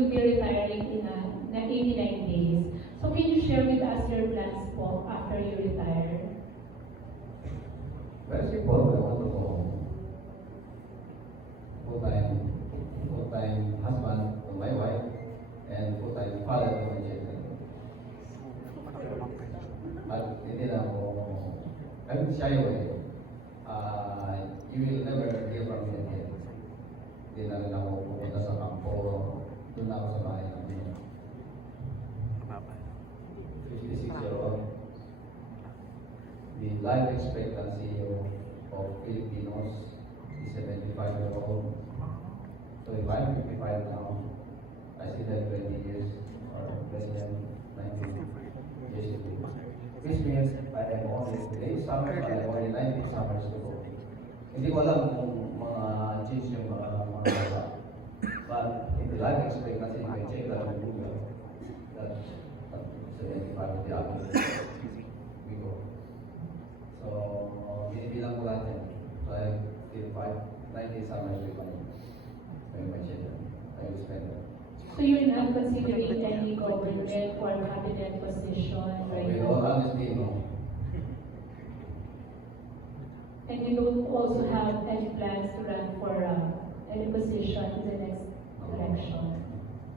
will be retiring in 89 days. So can you share with us your plans po after you retire? Very simple. I want to go full-time husband to my wife and full-time father to my children. At hindi na ako, I will shy away. You will never hear from me again. Hindi na rin ako pupunta sa kampo. Doon na ako sa bahay namin. 56-year-old. The life expectancy of Filipinos is 75-year-old. So if I'm 55 now, I still have 20 years or less than 19 years to go. Which means I have only 8 summers, I have only 19 summers to go. Hindi ko alam kung mga change yung mga bata. But in the life expectancy, you can check that on Google. That 75 of the average. We go. So, binibilang ko lahat yan. So I have still 90 summers with my children. I will spend them. So you're not considering any government or cabinet position right With now? all honesty, no. And you don't also have any plans to run for any position in the next election?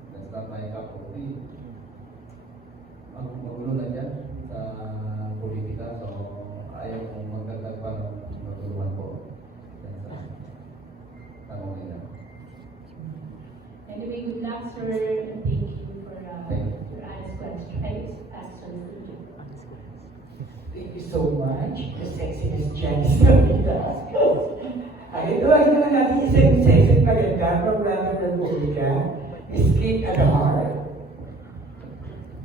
That's not my cup of tea. Ang magulo na dyan sa politika, so ayaw kong magdagdag pa ng maguluhan ko. Yan sa tanong nila. Anyway, good luck, sir, and thank you for your answers. Thank you. Thank you so much, the sexiness Janice Navidas. Ito na natin isang kaganda, programa ng Republika, Sleep at the Heart.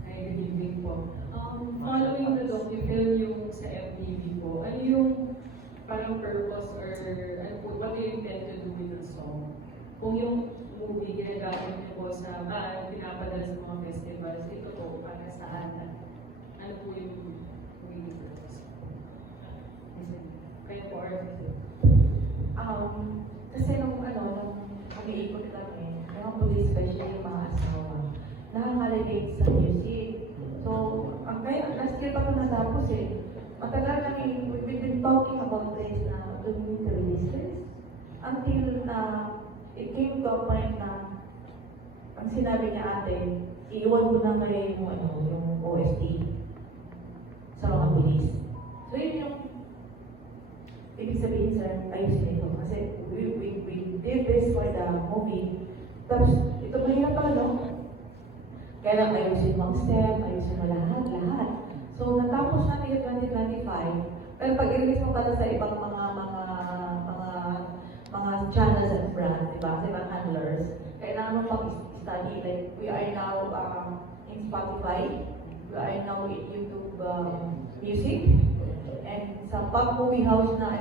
Hi, good evening po. Following the docu-film yung sa MTV po, ano yung parang purpose or ano po, what do you intend to do with the song? Kung yung movie ginagamit niyo po sa, pinapadala sa mga festivals, ito po, para saan? Ano po yung purpose? Kayo po, artist. Kasi nung umiikot kami, mga police, especially yung mga asawa, nakaka-relate sa music. So, ang kaya, last year pa ito natapos matagal kami, we've been talking about this na doing the releases until na it came to a point na ang sinabi niya ate, iiwan ko na kayo yung OST sa mga police. So, yun yung ibig sabihin, sir, ayusin ito. Kasi we did this for the movie. Tapos, ito mahirap pala, no? Kaya ayusin mo ang step, ayusin mo lahat. So, natapos natin yung 2025. Pero pag i-release mo pala sa ibang mga channels and brands, diba? Sa ibang handlers, kailangan mo pang study. Like, we are now in Spotify. We are now in YouTube Music. And sa Pop Movie House na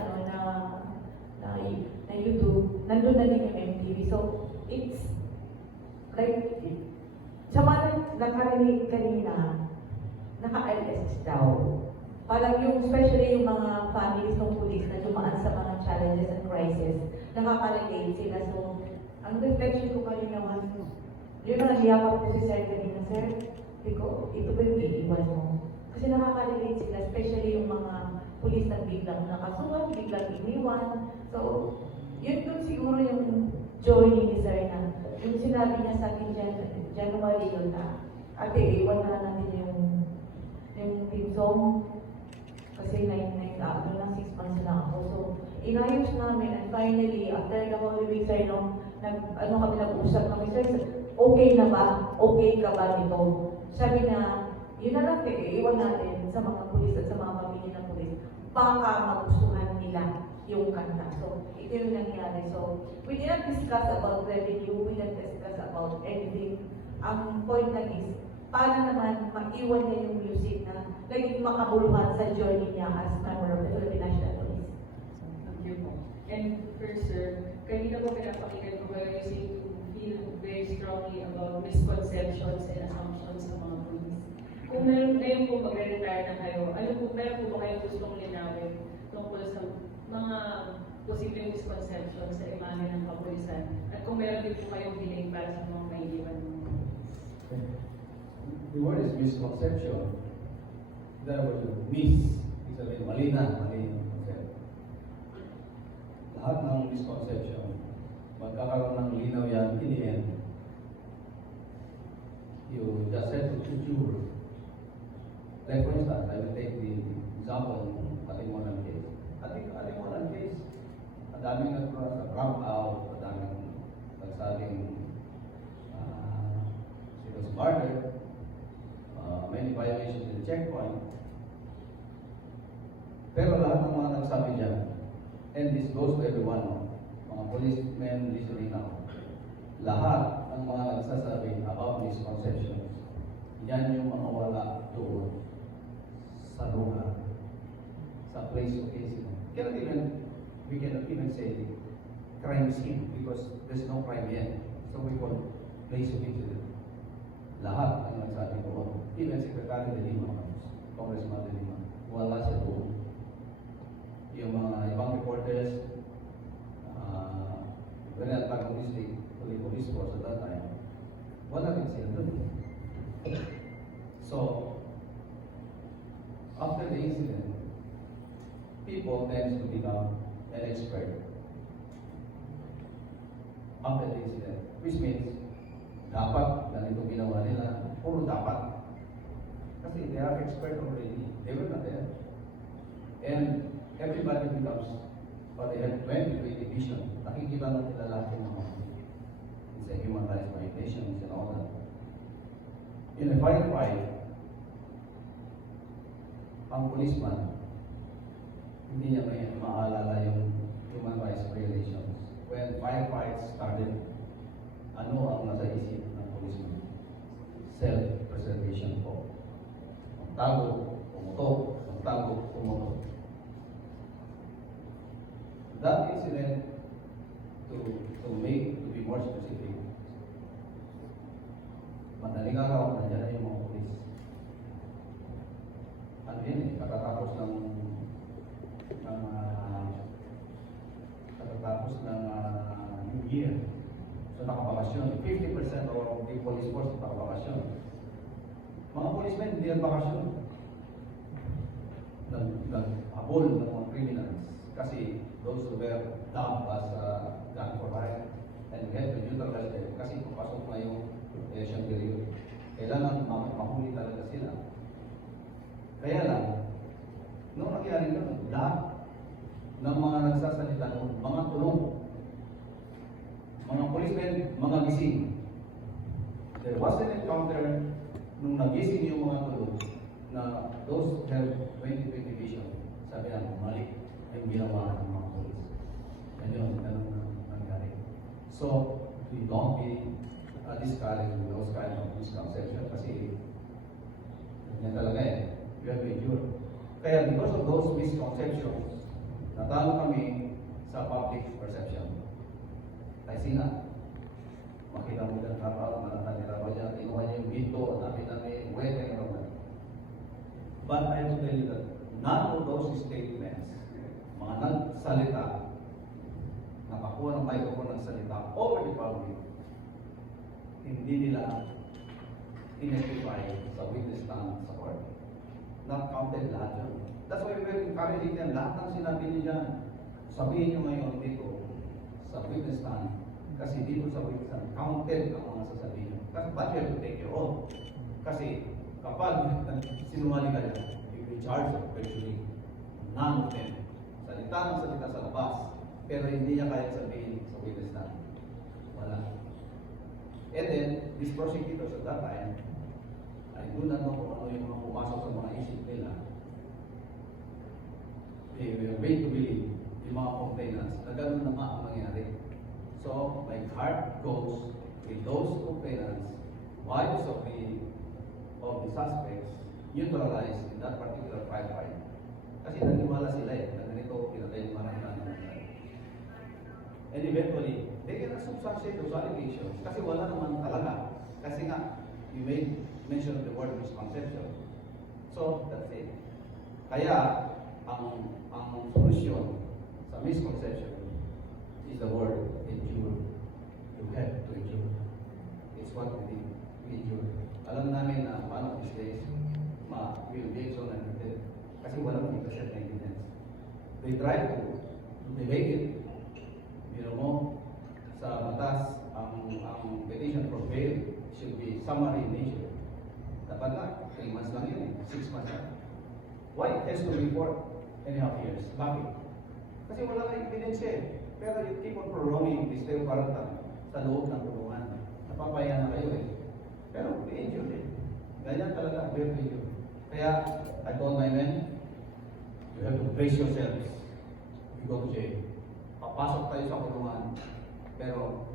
YouTube, nandun na din yung MTV. So, it's like, sa mga nakarinig kanina, naka-LS daw. Parang yung, especially yung mga families ng police na dumaan sa mga challenges and crisis, nakaka-relate sila. So, ang reflection ko kanina was, yun na nagiyapa po si Sir kanina, Sir, ito ba yung iiwan mo? Kasi nakaka-relate sila, especially yung mga pulis na biglang nakasuhan, biglang iniwan. So, yun dun siguro yung journey ni Sir na, yung sinabi niya sa akin January yun na, ate, iwan na natin yung team song. Kasi 6 months na ako. So, inayos namin and finally, after the Holy Week, Sir, kami nag-usap kami, Sir, okay na ba? Okay ka ba nito? Sabi na, yun na lang, iwan natin sa mga pulis at sa mga pamilya ng pulis. Baka magustuhan nila yung kanta. So, ito yung nangyari. So, we did not discuss about revenue, we did not discuss about anything. Ang point lang is, paano naman maiwan niya yung music na naging makabuluhan sa journey niya as member of the Philippine National Police. Thank you po. And first, sir, kanina po pinapakinggan ko ba you seem to feel very strongly about misconceptions and assumptions ng mga police. Kung ngayon po mag-retire na kayo, meron po ba kayong gustong linawin tungkol sa mga posibleng misconceptions sa imahe ng kapulisan? At kung meron din po kayong hiling para sa mga maiiwan The word is misconception. That word mis, ibig sabihin, mali yung concept. Lahat ng misconception, magkakaroon ng linaw yan in the end. You just have to cure. Like for instance, I will take the example ng Atimonan case. Atimonan case, ang daming nag-drop out, ang daming nagsabing it was murder, many violations in the checkpoint. Pero lahat ng mga nagsabi dyan, and this goes to everyone, mga policemen listening now, lahat ng mga nagsasabi about misconceptions, yan yung mga wala doon sa lugar, sa place of incident. We cannot even say crime scene because there's no crime yet. So we call place of incident. Lahat ang nagsabi doon, even Secretary de Lima, Congressman de Lima, wala siya doon. Yung mga ibang reporters, Renal Tagong District, Police Force at that time, wala rin sila doon. So, after the incident, people tend to become an expert after the incident, which means dapat ganito ginawa nila, puro dapat. Kasi they are expert already. They were not there. And everybody becomes, but they have 20/20 vision. Nakikita na nila lahat yung mga it's a human rights violations and all that. In a firefight, ang policeman, hindi niya may maalala yung human rights violations. When firefights started, ano ang nasa isip ng policeman? Self-preservation po. Magtago, pumutok, magtago, pumutok. That incident, to be more specific, madaling araw, nandiyan na yung mga polis. Ano yun eh, katatapos ng New Year. So nakabakasyon. 50% of the police force nakabakasyon. Mga policemen hindi ang bakasyon. Naghabol ng mga criminals. Kasi those who were dubbed as gun for hire and we had to neutralize them. Kasi papasok na yung election period. Kailangan mahuli talaga sila. Kaya lang, noong nangyari nun, lahat ng mga nagsasalita nun, mga tulong, mga policemen, mga gising. There was an encounter nung nagising yung mga tulong na those have 20/20 vision. Sabi na, mali yung ginawa ng mga police. Yan yun, ganun na nangyari. So, we don't be discouraged with those kind of misconception kasi yan talaga eh. You have to endure. Kaya because of those misconceptions, natalo kami sa public perception. Kasi nga, makita mo dyan kapal, manatagila ko dyan, inuha niya yung bito, dami-dami, weteng naman. But I have to tell you that none of those statements, mga nagsalita, nakakuha ng microphone ng salita over the public, hindi nila identify sa witness stand sa court. Not counted lahat yun. That's why we're encouraging them. Lahat ng sinabi niyo dyan, sabihin niyo ngayon dito sa witness stand. Kasi dito sa witness stand, counted ang mga sasabihin niyo. Kasi but you have to take your oath. Kasi kapag sinumali ka dyan, you'll be charged of perjury. None of them. Salita ng salita sa labas, pero hindi niya kaya sabihin sa witness stand. Wala. And then, these prosecutors at that time, I do not know kung ano yung mga pumasok sa mga isip nila. They were made to believe yung mga complainants na gano'n na ang mangyari. So, my heart goes with those complainants, wives of the suspects, neutralized in that particular firefight. Kasi naniwala sila eh, na ganito pinatay yung marami ng and eventually, they can substantiate those allegations kasi wala naman talaga. Kasi nga, you made mention of the word misconception. So, that's it. Kaya, ang solusyon sa misconception is the word endure. You have to endure. It's what we endure. of these days, will be exonerated. Kasi walang deficient na evidence. They try to delay it. You know, sa batas, ang petition for bail should be summary in nature. Dapat na, 3 months lang yun, 6 months lang. Why it has to be 4.5 years? Bakit? Kasi wala na evidence eh. Pero you keep on prolonging this stay quarantine sa loob ng tulungan. Napapaya na kayo eh. Pero be-injured eh. Ganyan talaga, very injured. Kaya, I told my men, you have to brace yourselves. You go to jail. Papasok tayo sa kulungan. Pero,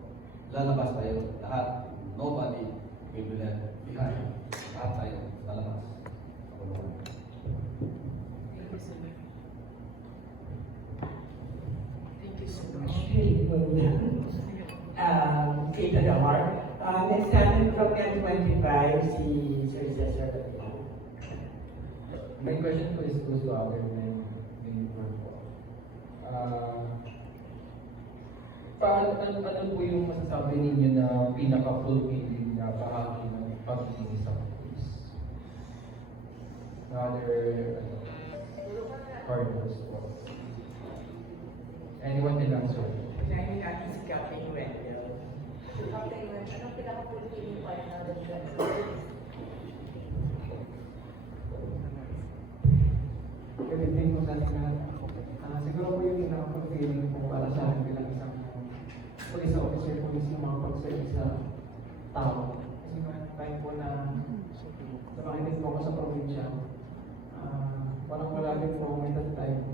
lalabas tayo. Lahat. Nobody will be left behind. Lahat tayo lalabas sa kulungan. Thank you so much. Thank you so much. Okay, well, Kate at the heart. Next time from N25, si Sir Cesar. My question po is goes to our men po. Ano po yung masasabi ninyo na pinaka-fulfilling na bahagi ng pagiging isang police? Rather, partners po. Anyone din lang, sir? Unahin natin si Captain Wendell. Captain, anong pinaka-fulfilling part na rin dyan? Good evening po sa ating lahat. Siguro po yung pinaka-fulfilling po para sa akin bilang isang police officer po is yung mga pag-service sa tao. Kasi kahit po na nakikinig po ako sa probinsya, walang-wala din po ako may tatay.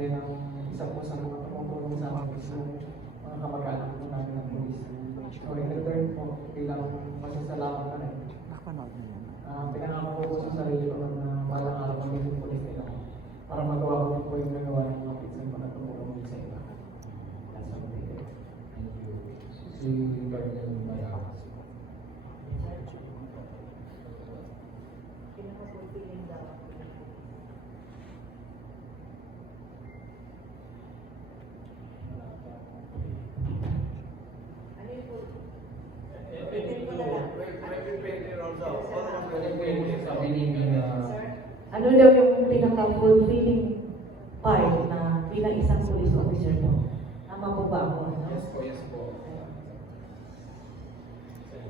Then ang isa po sa mga tumutulong sa akin is yung mga kamag-anak po namin ng police. So in return po, bilang masasalamat na rin. Pinangako po sa sarili ko na walang araw magiging police nila para magawa ko po yung nagawa ng mga pizza para tumulong sa iba. That's all. Thank you. Si Cardinal Mayakas. Pinaka-fulfilling daw. Ano yung Sabi ninyo na ano daw yung pinaka-fulfilling part na bilang isang police officer mo? Tama po ba ako? Ano? yes po, yes po.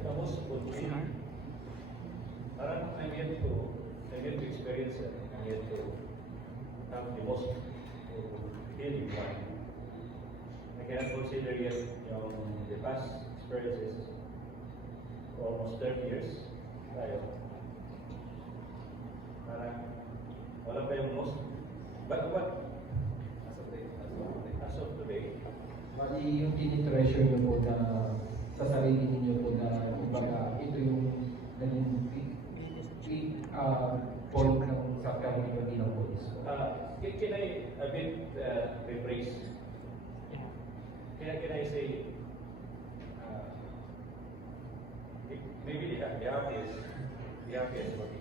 The most fulfilling. Parang I'm yet to experience it. I'm yet to have the most fulfilling one. I cannot consider yet the past experiences for almost 30 years. Tayo. Parang wala pa yung most. But what? As of today, Bali yung tinitreasure nyo po na sa sarili ninyo po na kumbaga ito yung naging point ng sa career nyo bilang police. can I a bit rephrase? Can I say maybe the happiest for me?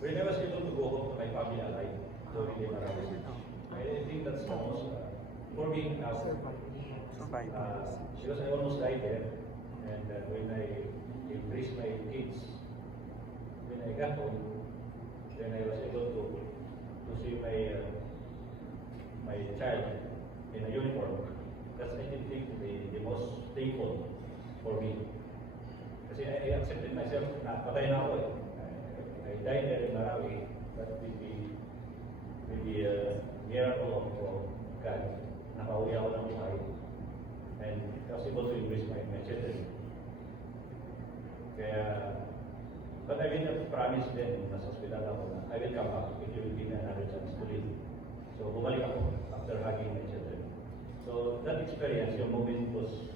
When I was able to go home to my family alive during the Marawi, I think that's the most for me now. Because I almost died there, and when I embraced my kids, when I got home, then I was able to see my child in a uniform. That's I think the most thankful for me. Kasi I accepted myself na patay na ako eh. I died there in Marawi, but with the miracle of God, nakauwi ako ng buhay. And I was able to embrace my children. Kaya, but I made a promise then, nasa hospital ako na, I will come back if you will give me another chance to live. So, bumalik ako after hugging my children. So, that experience, yung moment was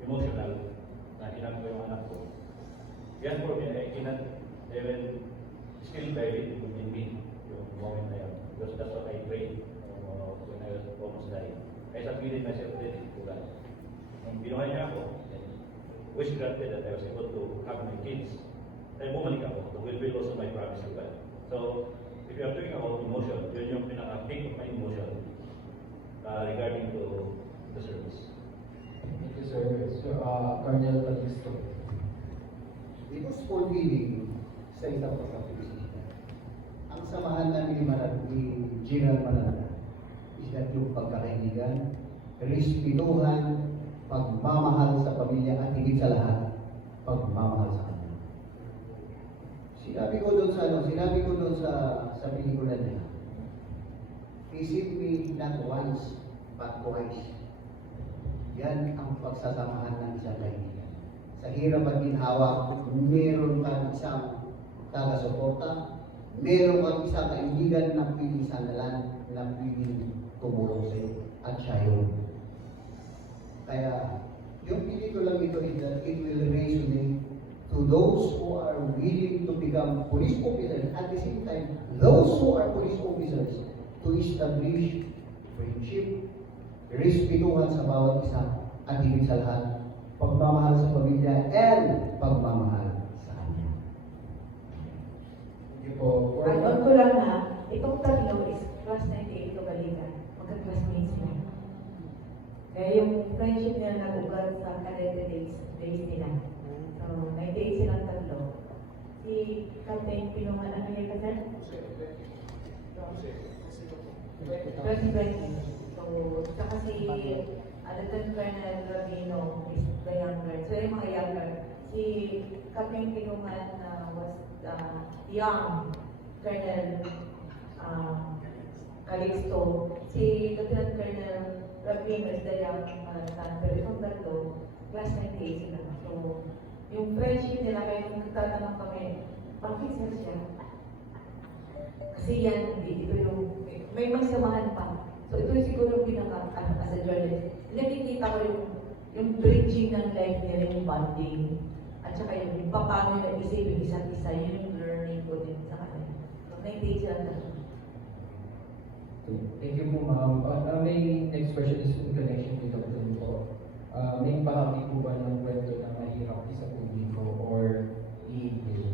emotional, na hinag ko yung anak ko. Yan for me, I cannot even still bear it in me, yung moment na yan. Because that's what I prayed when I was almost dying. I submitted myself then to God. Nung binuhay niya ako, wish granted that I was able to have my kids. Ay bumalik ako to fulfill also my promise to God. So, if you are talking about emotion, yun yung pinaka-peak of my emotion regarding to the service. Thank you, sir. So, Colonel Batisto. It was fulfilling sa isa po sa Philippines. Ang samahan namin ni General Malanda is that yung pagkakaibigan, respetuhan, pagmamahal sa pamilya at higit sa lahat, pagmamahal sa kanila. Sinabi ko doon sa pelikula niya, visit me not once, but twice. Yan ang pagsasamahan ng isang kaibigan. Sa hirap at ginhawa, meron kang isang taga-suporta, meron kang isang kaibigan na piling sandalan, na piling tumulong sa iyo, at siya yun. Kaya, yung pelikulang ito is that it will resonate to those who are willing to become police officers, at the same time, those who are police officers to establish friendship, respetuhan sa bawat isa, at higit sa lahat, pagmamahal sa pamilya, and pagmamahal sa kanya. Thank you po. Add-on ko lang ha, itong tatlo is class 98 ko balikan. Magka-classmates nila. Kaya yung friendship nila nag-ugal sa Calete days nila. So, 98 silang tatlo. Si Captain Pinungan, ano yung kasal? 2020. So, saka si Lieutenant Colonel Rabino is the younger. So, yung mga younger. Si Captain Pinungan was young. Colonel Calixto. Si Lieutenant Colonel Rabino is the young son. Pero itong tatlo, class 98 sila. So, yung friendship nila, kaya nung nagtatanong kami, bakit siya? Kasi yan, ito yung, may magsamahan pa. So ito yung siguro yung pinaka, as a journalist, nakikita ko yung bridging ng life nila, yung bonding, at saka yung paano yung isip yung isa't isa, yun yung learning ko din sa kanila. So naintindihan sila na. Thank you po, ma'am. May next question is in connection with Dr. po. May bahagi po ba ng kwento na mahirap sa publiko or i-email?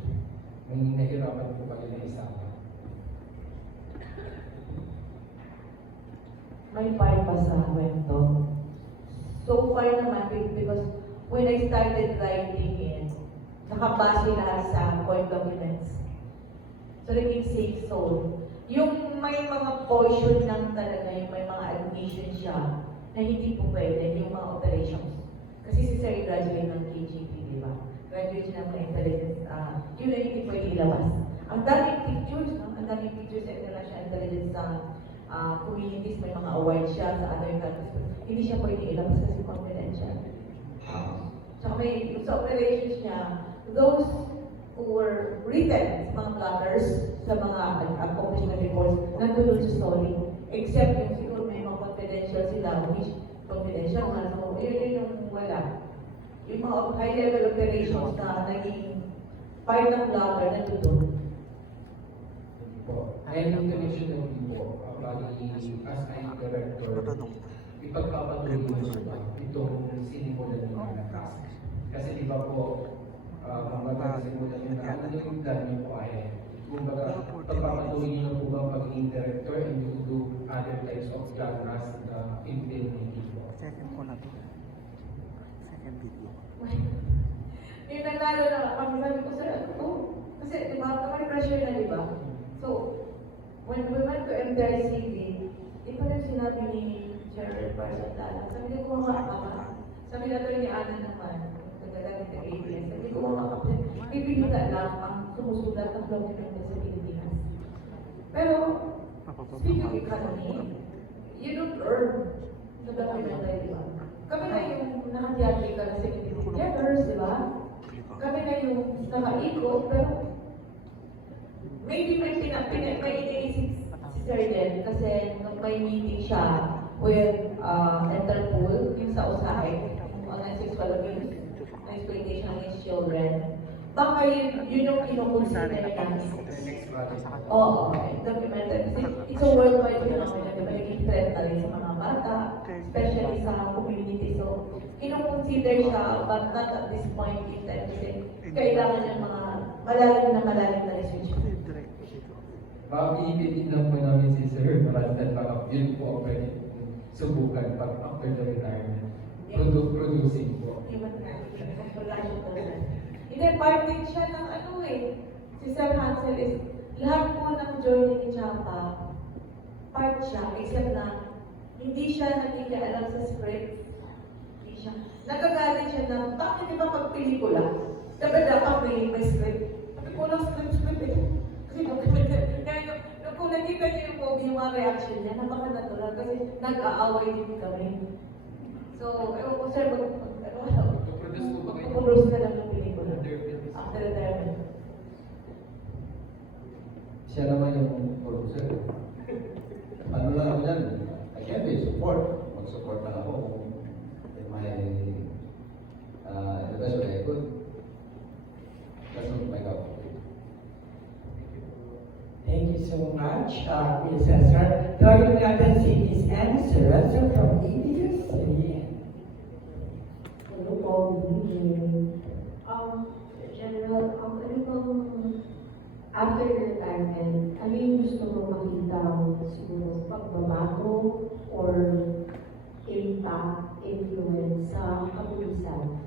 May nahirapan po ba na isama? May part pa sa kwento. So far naman, because when I started writing it, nakabase lahat sa court documents. So naging safe zone. Yung may mga portion lang talaga, yung may mga admission siya, na hindi po pwede, yung mga operations. Kasi si Sir graduate ng KGP, di ba? Graduate siya ng mga intelligence, yun na hindi pwede ilabas. Ang daming pictures, no? Ang daming pictures sa international intelligence communities, may mga awards siya sa other countries. Hindi siya pwede ilabas kasi confidential. Tsaka may, sa operations niya, those who were written, mga bloggers, sa mga accomplishment reports, nandun sa story. Except yung siguro may mga confidential sila, which confidential, yun yung wala. Yung mga high-level operations na naging part ng blogger, nandun. And in connection ng po, bali, as I'm director, ipagpapatuloy mo ba itong sinimulan ng mga task? Kasi di ba po, kumbaga simulan nyo na, ano yung plan nyo po ay, kumbaga, pagpapatuloy nyo po ba pagiging director and you do other types of genres na Philippine native po? Second ko na to. Second video. Yung nanalo na kami, sabi ko, sir, ano to? Kasi, di ba, may pressure na, di ba? So, when we went to MDRCB, di pa rin sinabi ni General Parsandala, sabi niya, kung mga kapatid, sabi na to ni Ana naman, nagdagamit ng ABS, sabi ko, mga kapatid, bibigyan lang ang sumusulat ng document sa Pilipinas. Pero, speaking of economy, you don't earn sa document, di ba? Kami na yung nakatiyatri ka na security letters, di ba? Kami na yung nakaikot, pero maybe may iniisip si Sir Den kasi nung may meeting siya with Interpol, yung sa USAID, on sexual abuse, exploitation against children. Baka yun yung kinukonsider namin. Oo, documented. It's a worldwide phenomenon, diba? Naging threat na rin sa mga bata, especially sa community. So, kinukonsider siya, but not at this point in time kasi kailangan ng mga malalim na research. Ipitin lang po namin si Sir Marandan baka yun po ang pwede subukan pag after the retirement. Producing po. Hindi, part din siya ng ano eh. si Sir Hansel is, lahat po ng journey ni Chapa, part siya, except na hindi siya nakikialam sa script. Hindi siya. Nagagalit siya na, bakit di ba pag pelikula? Dapat may script. Sabi ko lang script eh. Kasi kaya kung nakita niyo yung movie, yung mga reaction niya, napaka-natural kasi nag-aaway din kami. So, ewan ko sir, Nag-produce po ba kayo? mag-produce ka lang ng pelikula. After After retirement. Siya naman yung producer. Ano lang ako dyan? I can be support. Mag-support lang ako in my the best way I could. That's not my cup of tea. Thank you so much, Ms. Cesar. Tawagin natin si Ms. Anna Serrazzo from ABS-CBN. Hello po, good evening. General, ano bang after retirement, ano yung gusto mo makita siguro pagbabago or impact, influence sa kapulisan?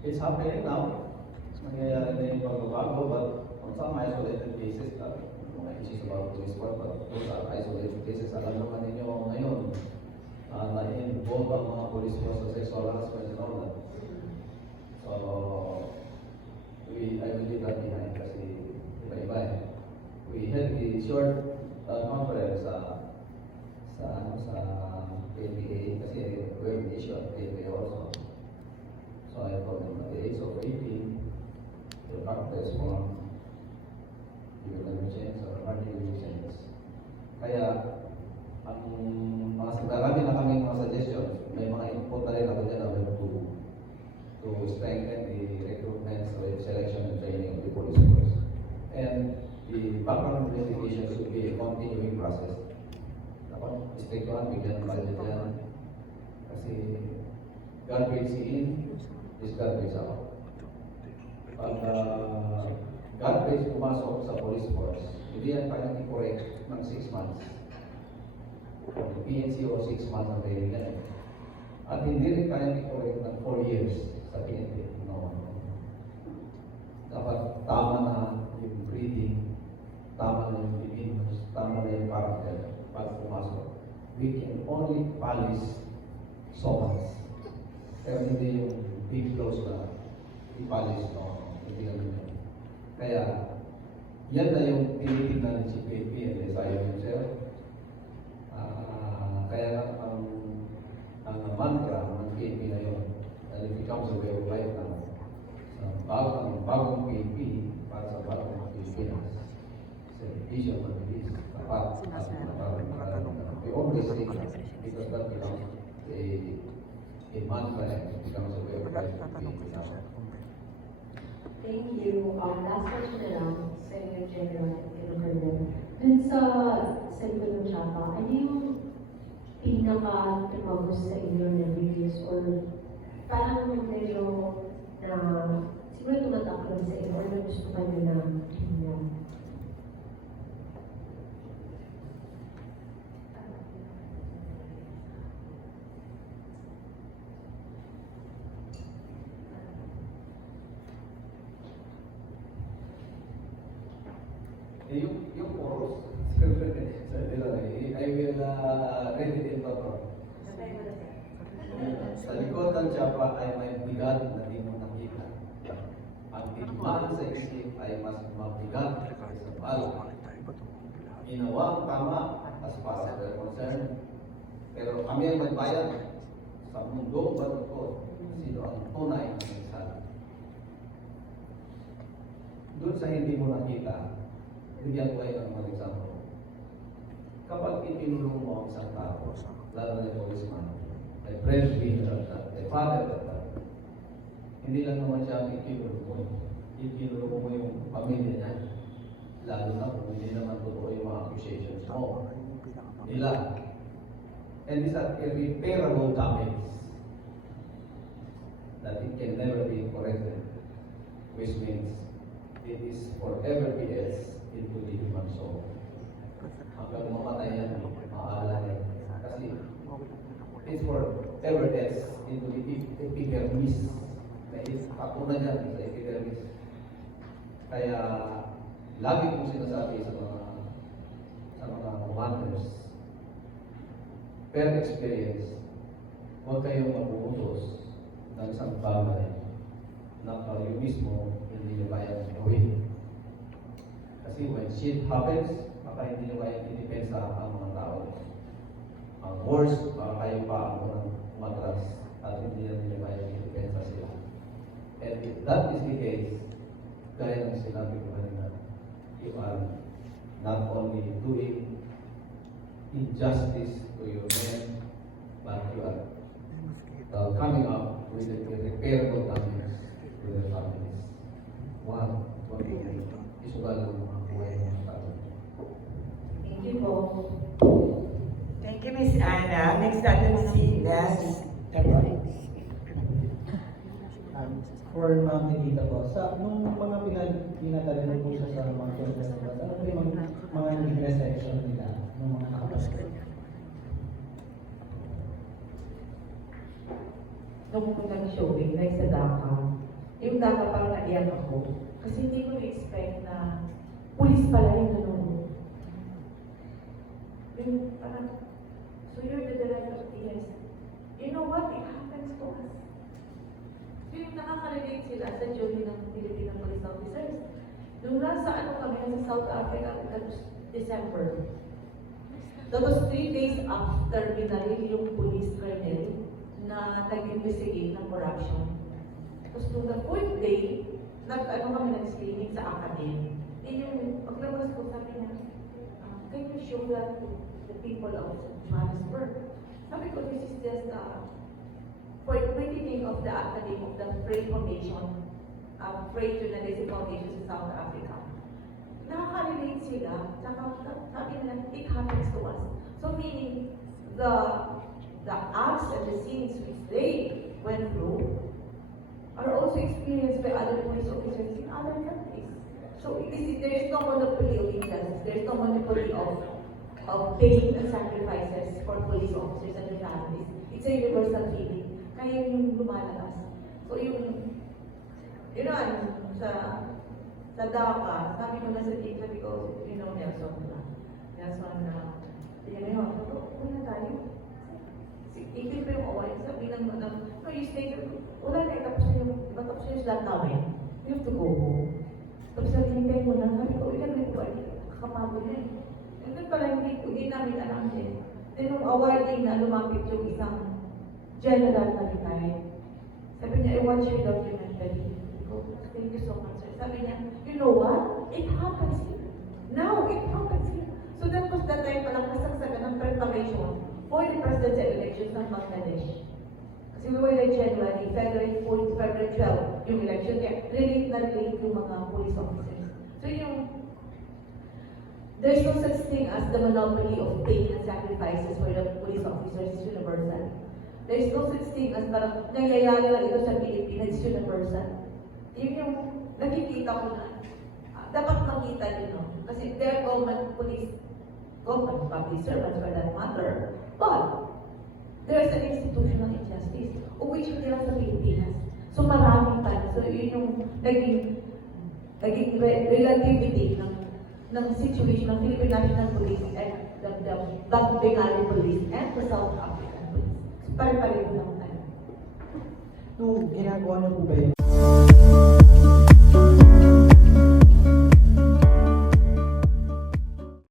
It's happening now. Nangyayari na yung pagbabago, but on some isolated cases, mga issues about police work, but those are isolated cases. Alam naman ninyo ngayon, na-involve ang mga police force sa sexual harassment and all that. So, I will leave that behind kasi iba-iba eh. We had the short conference sa PNPA kasi we have the issue at PNPA also. So I told them at the age of 18, the practice form, you will never change or hardly will change. Kaya, ang marami na kami mga suggestions, may mga input na rin ako dyan na way to strengthen the recruitment, selection and training of the police force. And the background investigation should be a continuing process. Dapat, istriktuhan, bigyan ng budget yan. Kasi, garbage in, is garbage out. Pag garbage pumasok sa police force, hindi yan kayang i-correct ng 6 months. Pag PNC o 6 months ang training yan. At hindi rin kayang i-correct ng 4 years sa PNP. No. Dapat tama na yung breeding, tama na yung demeanors, tama na yung character pag pumasok. We can only polish so much. Pero hindi yung big blows na i-polish, no? Hindi naman yun. Kaya, yan na yung tinitignan ng CPP and SIO himself. Kaya ang mantra ng PNP na yun, and it becomes a way of life now. Bagong PNP para sa bagong Pilipinas. Sa vision of this, dapat we always say because that becomes a mantra and it becomes a way of life. Thank you. Last question na lang sa inyo, General Colonel. Dun sa Senator ng Chapa, ano yung pinaka-tumagos sa inyo na videos or parang medyo na siguro tumatak lang sa inyo or nagustuhan nyo na tingnan? Yung chorus, I will read it in proper. Sa likod ng Chapa ay may bigat na di mo nakita. Ang digmaan sa isip ay mas mabigat sa bala. Ginawang tama as far as we're concerned. Pero kami ang magbayad sa mundong batukod. Sino ang tunay na minsan. Doon sa hindi mo nakita, bigyan ko kayo ng mga example. Kapag itinulong mo ang isang tao, lalo na yung policeman, may breadwinner at may father at that, hindi lang naman siya ang itinulong mo. Itinulong mo yung pamilya niya. Lalo na kung hindi naman totoo yung mga accusations mo. Nila. And these are irreparable damage that it can never be corrected, which means it is forever PS into the human soul. Hanggang mamatay yan, maaalala. Kasi it's forever S into the epidermis, Kapunan yan sa epidermis. Kaya, lagi kong sinasabi sa mga commanders, per experience, huwag kayong mabubutos ng isang bagay na kayo mismo hindi nyo kaya gawin. Kasi when shit happens, baka hindi nyo kaya i-depensa ang mga tao. Ang worst, baka kayo pa ang umatras at hindi nyo kaya i-depensa sila. And if that is the case, gaya ng sinabi ko kanina, you are not only doing injustice to your men, but you are coming up with irreparable damage to their families. One, isugal ng mga buhay ng mga tao. Thank you po. Thank you, Miss Anna. Next natin si Nas. For Ma'am Nikita po, sa nung mga pinadala po siya sa mga festivals, ano po yung mga naging reception nila ng mga nakapasok? Nung unang showing, like sa Dhaka, yung Dhaka parang naiyak ako. Kasi hindi ko na-expect na pulis pala yung nanonood. Yung parang, so you're the director of TS. You know what? It happens to us. So yung nakaka-relate sila sa journey ng Filipino police officers. Nung nasa kami, nasa South Africa, December. That was 3 days after binaril yung police colonel na nag-investigate ng corruption. Tapos nung the 4th day, kami nag-screening sa academy. Yung paglabas ko, sabi niya, can you show that to the people of Johannesburg? Sabi ko, this is just for critiquing of the academy of the Free Foundation, Free Journalism Foundation sa South Africa. Nakaka-relate sila, sabi nila, it happens to us. So meaning, the acts and the scenes which they went through are also experienced by other police officers in other countries. So there is no monopoly of injustice. There is no monopoly of pain and sacrifices for police officers and their families. It's a universal feeling. Kaya yung lumalabas. So yung, sa Dhaka, sabi ko na sa team, sabi ko, Nelson yun, una tayo. Ikil pa yung away, sabi ng no, you stay, wala na, tapos yung slot namin. You have to go home. Tapos sabi, hintay mo na, sabi ko, ilan rin po, kakapagod na eh. And then pala, hindi namin alam din. Then nung awarding na lumapit yung isang general na retired, sabi niya, I watch your documentary. Thank you so much, sir. Sabi niya, you know what? It happens here. Now, it happens here. So that was the time palang kasagsagan ng preparation for the presidential elections ng Bangladesh. Kasi we were in January, February 4, February 12, yung election. Kaya relate yung mga police officers. So there's no such thing as the monopoly of pain and sacrifices for the police officers. It's universal. There's no such thing as parang nangyayari lang ito sa Pilipinas. It's universal. Yun yung nakikita ko na dapat makita yun, no? Kasi they're government public servants for that matter. But there's an institutional injustice of which hindi lang sa Pilipinas. So maraming pa. So yun yung naging relativity ng situation ng Philippine National Police and the Bengali Police and the South African Police. So pare-pareho lang tayo. Nung ginagawa niyo po ba yung